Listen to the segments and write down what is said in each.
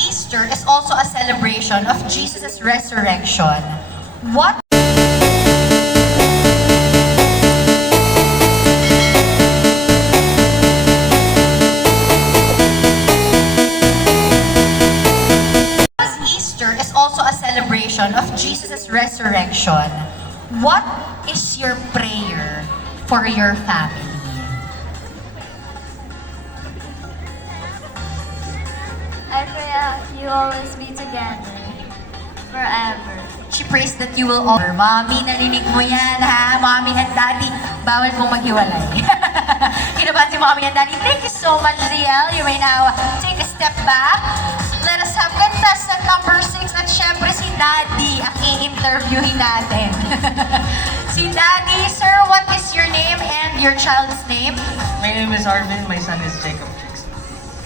Easter is also a celebration of Jesus' resurrection, what Easter is also a celebration of Jesus' resurrection, what is your prayer for your family? I pray you always be together forever. She prays that you will all... Mommy, narinig mo yan, ha? Mommy and Daddy, bawal pong maghiwalay. Kinabahan si Mommy and Daddy. Thank you so much, Ziel. You may now take a step back. Let us have contestant number 6 at syempre si Daddy ang i-interviewin natin. Si Daddy, sir, what is your name and your child's name? My name is Arvin. My son is Jacob.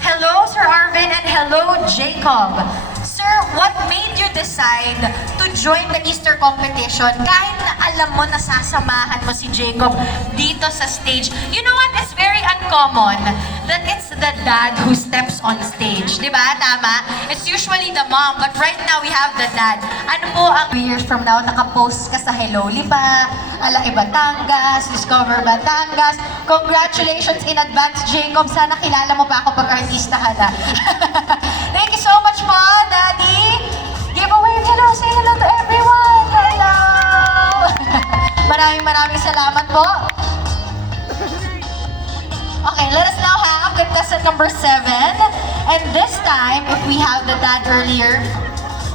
Hello, Sir Arvin, and hello, Jacob. Sir, what made you decide to join the Easter competition kahit na alam mo na sasamahan mo si Jacob dito sa stage? You know what? It's very uncommon that it's the dad who steps on stage. Di ba? Tama? It's usually the mom, but right now we have the dad. Ano po ang 2 years from now, nakapost ka sa Hello Lipa, Ala Batangas, Discover Batangas. Congratulations in advance, Jacob. Sana kilala mo pa ako pag artista ka na. Thank you so much po, Daddy. Give a wave. Hello. Say hello to everyone. Hello. Maraming salamat po. Okay, let us now have contestant number 7. And this time, if we have the dad earlier,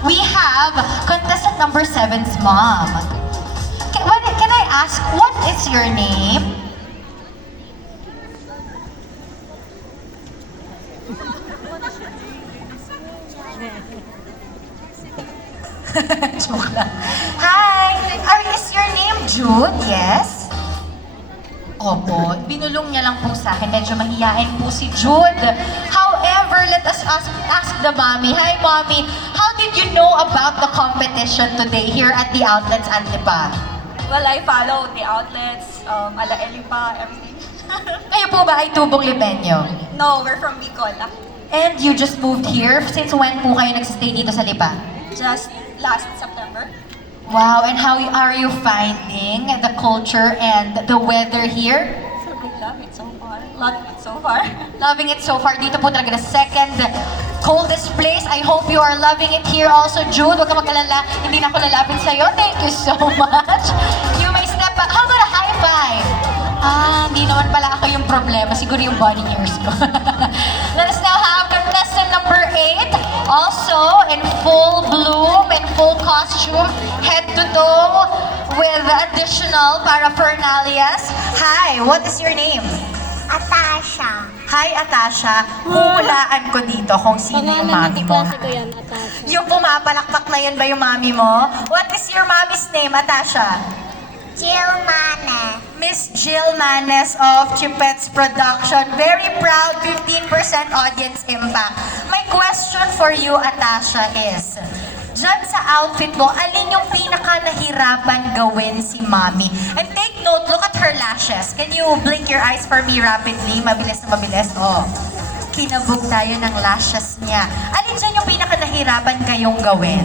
we have contestant number 7's mom. Can I ask, what is your name? Joke lang. Hi! Is your name Jude? Yes? Opo, binulong niya lang po sa akin. Medyo mahihain po si Jude. However, let us ask the mommy. Hi, mommy. How did you know about the competition today here at the Outlets Antipa? Well, I follow the outlets, Ala Elipa, everything. Kayo po ba ay tubong Libenyo? No, we're from Bicol. And you just moved here? Since when po kayo nagsistay dito sa Lipa? Just last September. Wow, and how are you finding the culture and the weather here? I love it so far. Love it so far. Loving it so far. Dito po talaga the second coldest place. I hope you are loving it here also, Jude. Huwag ka mag-alala. Hindi na ako lalapit sa'yo. Thank you so much. You may step back. How about a high five? Hindi naman pala ako yung problema. Siguro yung bunny ears ko. Let us now have contestant number 8. Also in full bloom, in full costume, head to toe, with additional paraphernalias. Hi, what is your name? Atasha. Hi, Atasha. Hulaan ko dito kung sino yung mami mo. Klase ko yan, Atasha. Yung pumapalakpak na yun ba yung mami mo? What is your mommy's name, Atasha? Jill Mane. Miss Jill Manes of Chipets Production. Very proud, 15% audience impact. My question for you, Atasha, is, dyan sa outfit mo, alin yung pinaka-nahirapan gawin si Mommy? And take note, look at her lashes. Can you blink your eyes for me rapidly? Mabilis na mabilis. Oh, kinabog tayo ng lashes niya. Alin dyan yung pinaka-nahirapan kayong gawin?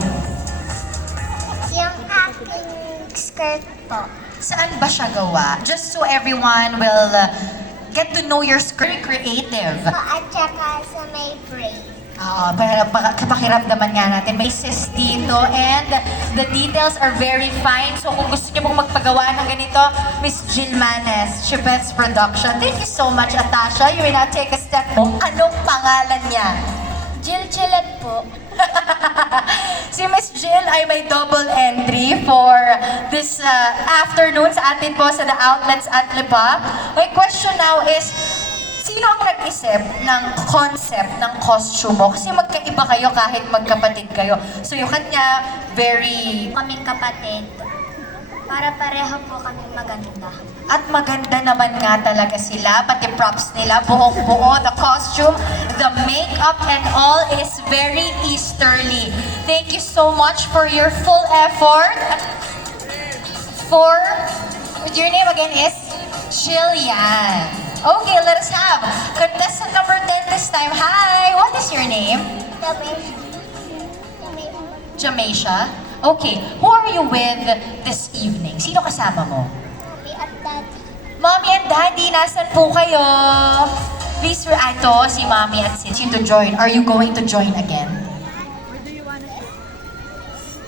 Yung aking skirt po. Saan ba siya gawa? Just so everyone will get to know your skirt. Creative. At saka sa may braid. Pero kapakiramdaman nga natin, may sis dito and the details are very fine. So kung gusto niyo pong magpagawa ng ganito, Miss Jill Manes, Chipets Production. Thank you so much, Atasha. You will now take a step. Anong pangalan niya? Jill Chilet po. Si Miss Jill ay may double entry for this afternoon sa atin po sa The Outlets at Lipa. My question now is, sino ang nag-isip ng concept ng costume mo? Kasi magkaiba kayo kahit magkapatid kayo. So yung kanya, very... Kaming kapatid. Para pareho po kaming maganda. At maganda naman nga talaga sila, pati props nila, buong-buo, the costume, the makeup, and all is very Easterly. Thank you so much for your full effort. Your name again is Jillian. Okay, let us have contestant number 10 this time. Hi, what is your name? Jamaisha. Okay, who are you with this evening? Sino kasama mo? At Daddy. Mommy and Daddy, nasan po kayo? Please, ito, si Mommy at Sis, you to join. Are you going to join again?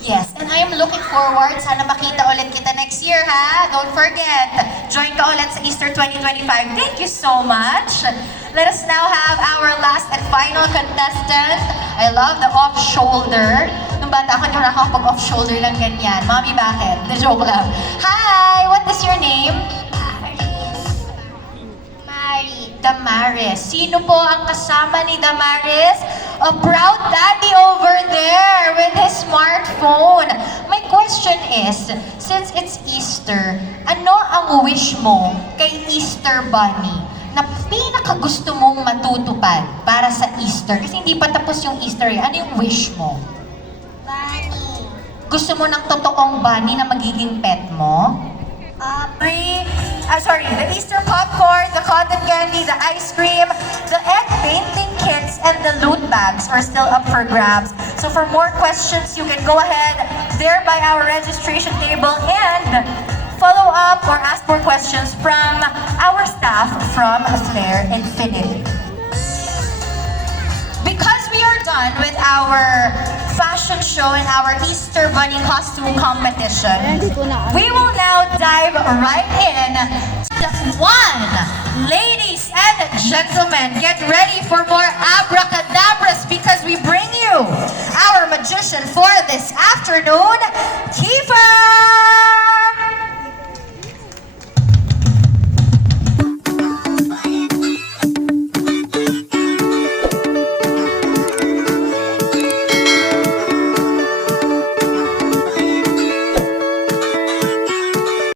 Yes, and I am looking forward. Sana makita ulit kita next year, ha? Don't forget, join ka ulit sa Easter 2025. Thank you so much. Let us now have our last and final contestant. I love the off-shoulder. Nung bata ako, hindi ako pag off-shoulder lang ganyan. Mommy, bakit? The joke lang. Hi! What is your name? Mari. Damaris. Sino po ang kasama ni Damaris? A proud daddy over there with his smartphone. My question is, since it's Easter, ano ang wish mo kay Easter Bunny na pinakagusto mong matutupad para sa Easter? Kasi hindi pa tapos yung Easter eh. Ano yung wish mo? Bunny. Gusto mo ng totoong bunny na magiging pet mo? The Easter popcorn, the cotton candy, the ice cream, the egg painting kits, and the loot bags are still up for grabs. So for more questions, you can go ahead there by our registration table and follow up or ask more questions from our staff from Flair Infinity. Because we are done with our fashion show and our Easter Bunny costume competition, we will now dive right in to one. Ladies and gentlemen, get ready for more abracadabras because we bring you our magician for this afternoon, Kiefer!